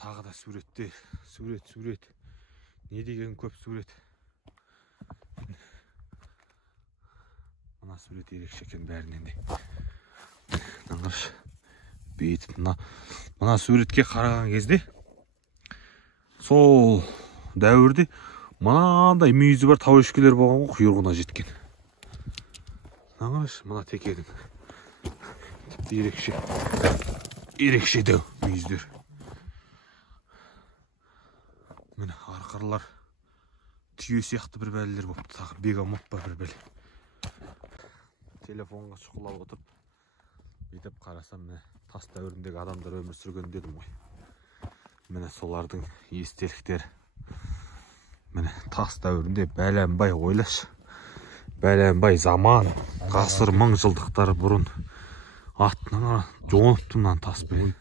тағы да суреттер. Сурет. Не деген көп сурет. Мына сурет ерекше екен бәрінен де. Қарашы. Бетіп мына суретке қараған кезде сол дәуірде мынандай мүйізі бар тау ешкілер болған ғой, құйрығына жеткен. Қарашы, мына текенің тіпті ерекше дәу мүйіздер. Міне арқарлар түйе сияқты бір бәлелер болыпты, тағы бегамот па бір бәле. Телефонға шұқылап отырып, бүйтіп қарасам, міне тас дәуіріндегі адамдар өмір сүрген дедім ғой. Міне солардың естеліктері. Міне тас дәуірінде бәләнбай, ойлашы. Бәләнбай заман, ғасыр мың жылдықтары бұрын аттың жоныпты мынаны таспен.